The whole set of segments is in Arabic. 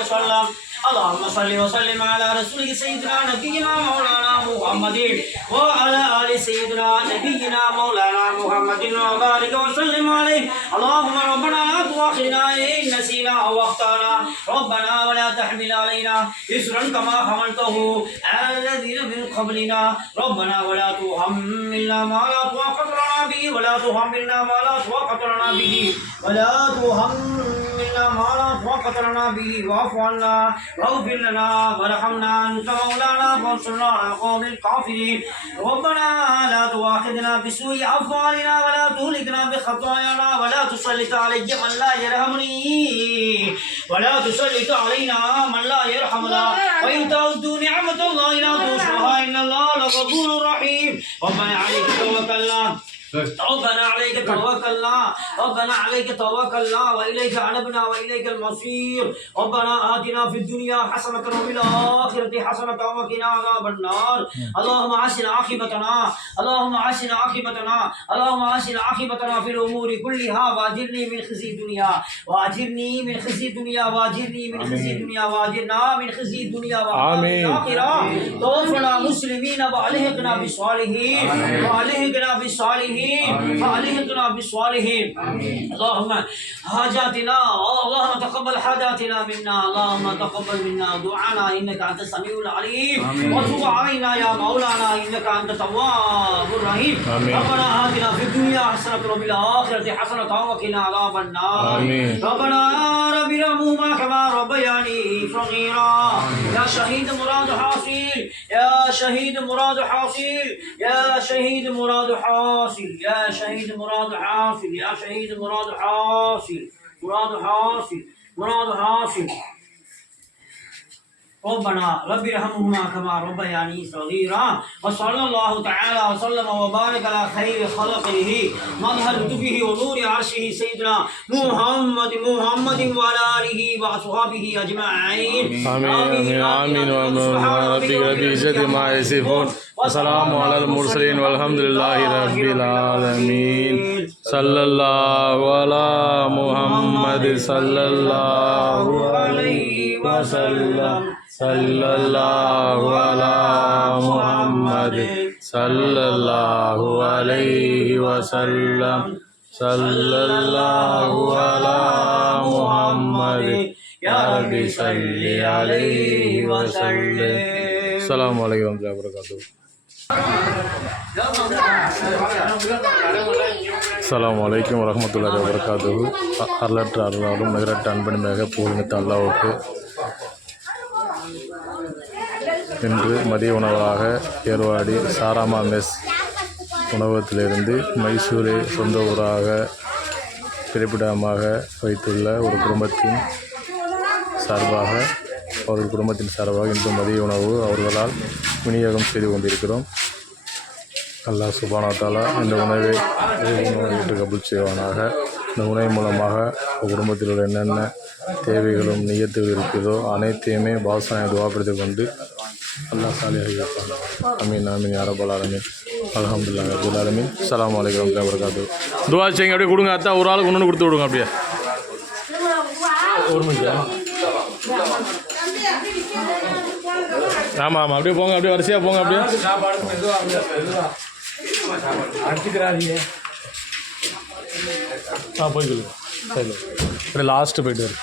وسلم. اللهم صل وسلم على رسولك سيدنا نبينا مولانا محمد وعلى ال سيدنا نبينا مولانا محمد وبارك وسلم عليه. اللهم ربنا لا تؤاخذنا ان نسينا او اخطانا ربنا ولا تحمل علينا اسرا كما حملته على الذين من قبلنا. ربنا ولا تحملنا ما لا طاقه لنا به ولا تحملنا ما لا طاقه لنا به. ولا تحملنا ما لا طاقه لنا به واعف عنا واغفر لنا وارحمنا أنت مولانا فانصرنا على القوم الكافرين. ربنا لا تؤاخذنا بسوء أفعالنا ولا تهلكنا بخطايانا ولا تسلط علي من لا يرحمني. ولا تسلط علينا من لا يرحمنا. وإن تعدوا نعمة الله لا تحصوها ان الله لغفور رحيم. ربنا عليك توكلنا ربنا عليك توكلنا وإليك عنبنا وإليك المصير. ربنا آتنا في الدنيا حسنة وفي الآخرة حسنة وقنا عذاب النار. اللهم أحسن عاقبتنا. اللهم أحسن عاقبتنا. اللهم أحسن عاقبتنا في الأمور كلها. واجرني من خزي الدنيا. واجرني من خزي الدنيا. واجرني من خزي الدنيا. واجرنا من خزي الدنيا. الآخرة. توفنا مسلمين والحقنا بالصالحين. والحقنا بالصالحين. والحقنا بالصالحين اللهم حاجاتنا اللهم تقبل حاجاتنا منا. اللهم تقبل منا دعانا إنك أنت السميع العليم. وتب علينا يا مولانا إنك أنت التواب الرحيم. ربنا آتنا في الدنيا حسنة وفي الآخرة حسنة وقنا عذاب النار. ربنا رب ارحمهما كما ربياني صغيرا. يا شهيد مراد حاصل يا شهيد مراد حاصل يا شهيد مراد حاصل يا شهيد مراد حاصل يا شهيد مراد حاصل مراد حاصل مراد حاصل. ربنا رب ارحمهما كما ربياني صغيرا وصلى الله تعالى وسلم وبارك على خير خلقه مظهر لطفه ونور عرشه سيدنا محمد محمد وعلى آله وأصحابه أجمعين. آمين. آمين آمين. وآمين سبحان ربك رب العزة ما يصفون. وسلام على المرسلين والحمد لله رب العالمين. صلى الله على محمد صلى الله عليه وسلم. சல்லல்லாஹு அலா முஹம்மது சல்லல்லாஹு அலைஹி வசல்லம் சல்லல்லாஹு அலா முஹம்மது. யாரபி சல்லி அலைஹி வசல்லம் அஸ்ஸலாமு அலைக்கும் வரஹ்மத்துல்லாஹி வபரகாத்துஹு. அஸ்லாம் வலைக்கம் வரமத்துல்லா வரகாத்து அருளற்ற அருளாலும் நிகரற்ற அன்பின் மிக புகழ்மித்த அல்லாவுக்கு இன்று மதிய உணவாக ஏர்வாடி சாராமா மெஸ் உணவகத்திலிருந்து மைசூரை சொந்த ஊராக பிறப்பிடமாக வைத்துள்ள ஒரு குடும்பத்தின் சார்பாக அவர்கள் குடும்பத்தின் சார்பாக இன்று மதிய உணவு அவர்களால் விநியோகம் செய்து கொண்டிருக்கிறோம். அல்லாஹ் சுபானாத்தாலா இந்த உணவை ஏற்று கபுல் செய்வானாக. இந்த உணவு மூலமாக குடும்பத்தில் உள்ள என்னென்ன தேவைகளும் நியத்துகள் இருக்குதோ அனைத்தையுமே பாசனை துவாப்படுத்திக் கொண்டு அல்லாஹ் சாலியாக இருப்பாங்க அமீன் அமீன் யாரபால் அலமீன் அலமதுல்லா அப்துல் அலமீன் அஸ்ஸலாமு அலைக்கும் வரமத்துல்லாஹி வபரகாத்துஹு. துவா செய்யுங்க அப்படியே கொடுங்க. அத்தா ஒரு ஆளுக்கு ஒன்று கொடுத்து விடுங்க அப்படியே. ஒரு மணிக்கா ஆமாம் ஆமாம் அப்படியே போங்க அப்படியே வரிசையாக போங்க அப்படியே. அடிச்சுக்கிறாதீங்க. ஆ போய்க்கலாம் சரி. அப்படியே லாஸ்ட்டு போயிட்டு வரு.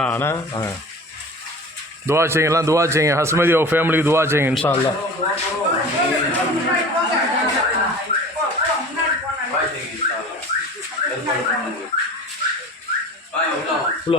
ஆ. அண்ணா ஆ துவா செய்யுங்கலாம் துவா செய்யுங்க. ஹஸ்மதி ஓ ஃபேமிலிக்கு துவா செய்யுங்க இன்ஷா அல்லா உள்ள